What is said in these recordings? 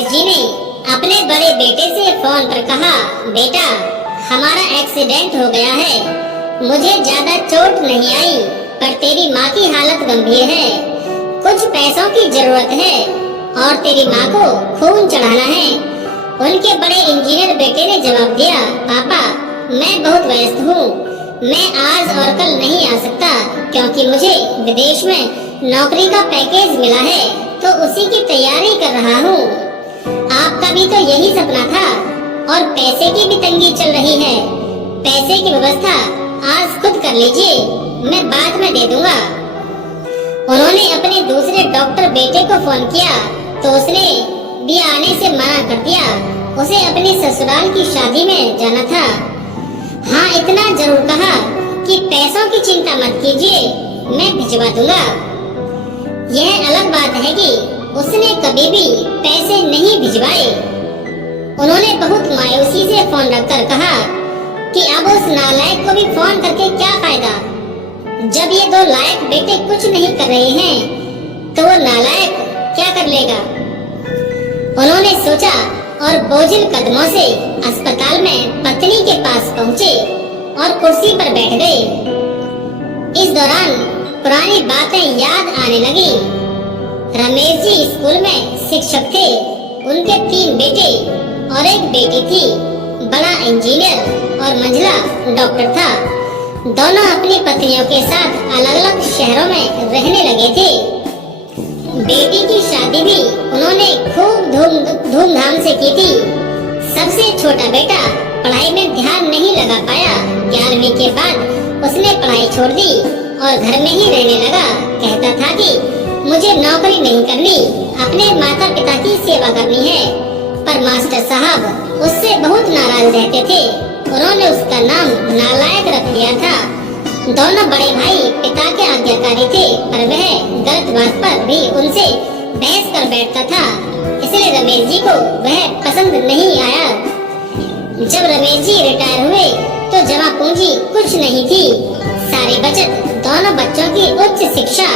रमेश जी ने अपने बड़े बेटे से फोन पर कहा, बेटा हमारा एक्सीडेंट हो गया है, मुझे ज्यादा चोट नहीं आई पर तेरी माँ की हालत गंभीर है, कुछ पैसों की जरूरत है और तेरी माँ को खून चढ़ाना है। उनके बड़े इंजीनियर बेटे ने जवाब दिया, पापा मैं बहुत व्यस्त हूँ, मैं आज और कल नहीं आ सकता क्योंकि मुझे विदेश में नौकरी का पैकेज मिला है तो उसी की तैयारी कर रहा हूँ। आपका भी तो यही सपना था और पैसे की भी तंगी चल रही है, पैसे की व्यवस्था आज खुद कर लीजिए, मैं बाद में दे दूंगा। उन्होंने अपने दूसरे डॉक्टर बेटे को फोन किया तो उसने भी आने से मना कर दिया, उसे अपने ससुराल की शादी में जाना था। हाँ इतना जरूर कहा कि पैसों की चिंता मत कीजिए, मैं भिजवा दूंगा। यह अलग बात है कि उसने कभी भी पैसे नहीं भिजवाए। उन्होंने बहुत मायूसी से फोन रखकर कहा कि अब उस नालायक को भी फोन करके क्या फायदा, जब ये दो लायक बेटे कुछ नहीं कर रहे हैं तो वो नालायक क्या कर लेगा। उन्होंने सोचा और बोझिल कदमों से अस्पताल में पत्नी के पास पहुंचे और कुर्सी पर बैठ गए। इस दौरान पुरानी बातें याद आने लगी। रमेश जी स्कूल में शिक्षक थे, उनके 3 बेटे और एक बेटी थी, बड़ा इंजीनियर और मंझला डॉक्टर था। दोनों अपनी पत्नियों के साथ अलग अलग शहरों में रहने लगे थे। बेटी की शादी भी उन्होंने खूब धूमधाम से की थी। सबसे छोटा बेटा पढ़ाई में ध्यान नहीं लगा पाया, 11वीं के बाद उसने पढ़ाई छोड़ दी और घर में ही रहने लगा। कहता था कि मुझे नौकरी नहीं करनी, अपने माता पिता की सेवा करनी है, पर मास्टर साहब उससे बहुत नाराज रहते थे। उन्होंने उसका नाम नालायक रख दिया था। दोनों बड़े भाई पिता के आज्ञाकारी थे पर वह गलत बात पर भी उनसे बहस कर बैठता था, इसलिए रमेश जी को वह पसंद नहीं आया। जब रमेश जी रिटायर हुए तो जमा पूंजी कुछ नहीं थी, सारी बचत दोनों बच्चों की उच्च शिक्षा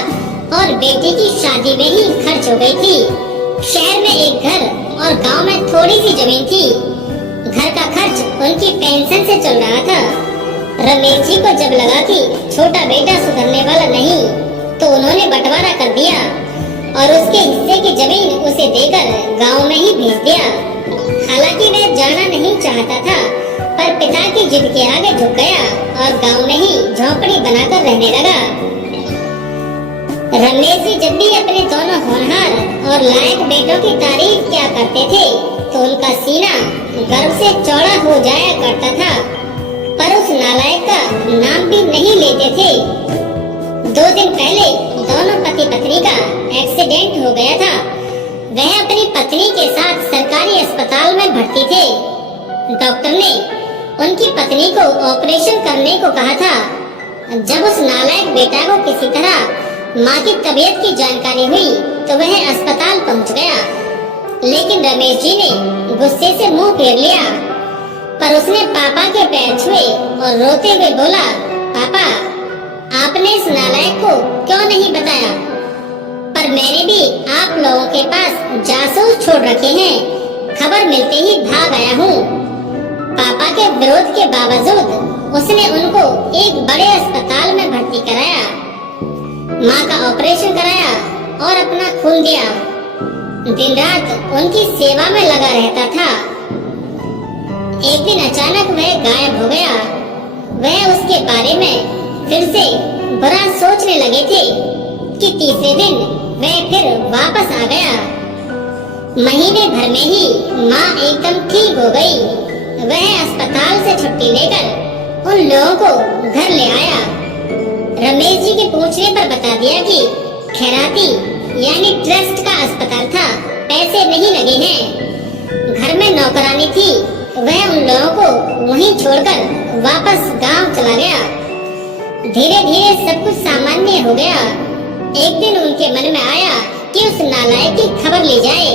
और बेटी की शादी में ही खर्च हो गई थी। शहर में एक घर और गांव में थोड़ी सी जमीन थी। घर का खर्च उनकी पेंशन से चल रहा था। रमेश जी को जब लगा कि छोटा बेटा सुधरने वाला नहीं तो उन्होंने बंटवारा कर दिया और उसके हिस्से की जमीन उसे देकर गांव में ही भेज दिया। हालांकि वह जाना नहीं चाहता था पर पिता की जिद के आगे झुक गया और गांव में ही झोंपड़ी बनाकर रहने लगा। रमेश जी जब भी अपने दोनों होनहार और लायक बेटों की तारीफ किया करते थे तो उनका सीना गर्व से चौड़ा हो जाया करता था, पर उस नालायक का नाम भी नहीं लेते थे। 2 दिन पहले दोनों पति पत्नी का एक्सीडेंट हो गया था। वह अपनी पत्नी के साथ सरकारी अस्पताल में भर्ती थे। डॉक्टर ने उनकी पत्नी को ऑपरेशन करने को कहा था। जब उस नालायक बेटा को किसी तरह माँ की तबीयत की जानकारी हुई तो वह अस्पताल पहुंच गया, लेकिन रमेश जी ने गुस्से से मुंह फेर लिया, पर उसने पापा के पैर छुए और रोते हुए बोला, पापा आपने इस नालायक को क्यों नहीं बताया, पर मैंने भी आप लोगों के पास जासूस छोड़ रखे हैं, खबर मिलते ही भाग आया हूँ। पापा के विरोध के बावजूद उसने उनको एक बड़े अस्पताल में भर्ती कराया, माँ का ऑपरेशन कराया और अपना खून दिया। दिन रात उनकी सेवा में लगा रहता था। एक दिन अचानक वह गायब हो गया। वह उसके बारे में फिर से बुरा सोचने लगे थे कि तीसरे दिन वह फिर वापस आ गया। महीने भर में ही माँ एकदम ठीक हो गई। वह अस्पताल से छुट्टी लेकर उन लोगों को घर ले आया। रमेश जी के पूछने पर बता दिया कि खैराती यानी ट्रस्ट का अस्पताल था, पैसे नहीं लगे हैं। घर में नौकरानी थी, वह उन लोगों को वहीं छोड़कर वापस गांव चला गया। धीरे धीरे सब कुछ सामान्य हो गया। एक दिन उनके मन में आया कि उस नालायक की खबर ली जाए,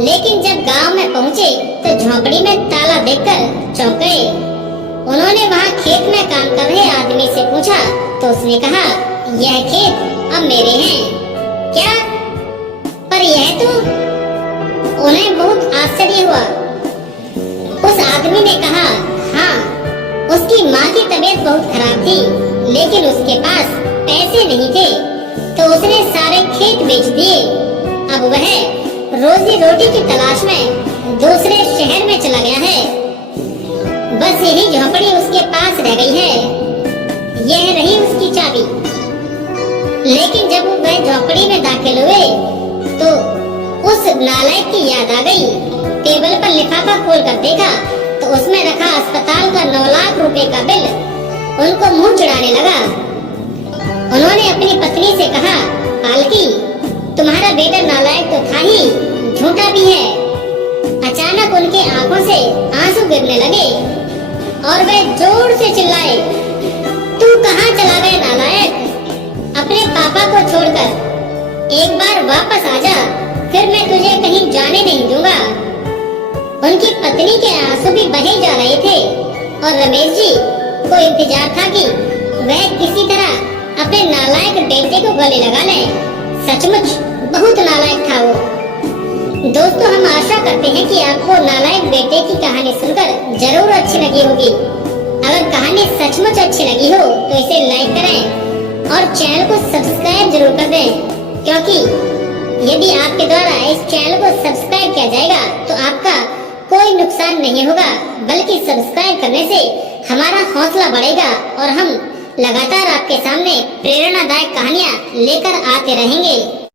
लेकिन जब गांव में पहुंचे तो झोंपड़ी में ताला देखकर चौंक गए। उन्होंने वहां खेत में काम कर रहे आदमी से पूछा तो उसने कहा, यह खेत अब मेरे हैं। क्या? पर यह तो उन्हें आश्चर्य हुआ। उस आदमी ने कहा, हाँ, उसकी माँ की तबीयत बहुत खराब थी, लेकिन उसके पास पैसे नहीं थे, तो उसने सारे खेत बेच दिए। अब वह रोजी रोटी की तलाश में दूसरे शहर में चला गया है। बस यही झोपड़ी उसके पास रह गई है। यह रही उसकी चाबी। लेकिन जब वह झोपड़ी में दाखिल हुए तो उस नालायक की याद आ गई। टेबल पर लिफाफा खोलकर देखा तो उसमें रखा अस्पताल का 9 लाख रुपए का बिल। उनको मुंह चिढ़ाने लगा। उन्होंने अपनी पत्नी से कहा, पालकी, तुम्हारा बेटा नालायक तो था ही, झूठा भी है। अचानक उनके आंखों से आंसू गिरने लगे और वे जोर से चिल्लाए, तू कहाँ चला गया नालायक? अपने पापा को छोड़कर एक बार वापस आ जा, फिर मैं तुझे कहीं जाने नहीं दूंगा। उनकी पत्नी के आंसू भी बहे जा रहे थे और रमेश जी को इंतजार था कि वह किसी तरह अपने नालायक बेटे को गले लगा ले। सचमुच बहुत नालायक था वो। दोस्तों, हम आशा करते हैं कि आपको नालायक बेटे की कहानी सुनकर जरूर अच्छी लगी होगी। अगर कहानी सचमुच अच्छी लगी हो तो इसे लाइक करें और चैनल को सब्सक्राइब जरूर कर दें, क्योंकि यदि आपके द्वारा इस चैनल को सब्सक्राइब किया जाएगा तो आपका कोई नुकसान नहीं होगा, बल्कि सब्सक्राइब करने से हमारा हौसला बढ़ेगा और हम लगातार आपके सामने प्रेरणादायक कहानियां लेकर आते रहेंगे।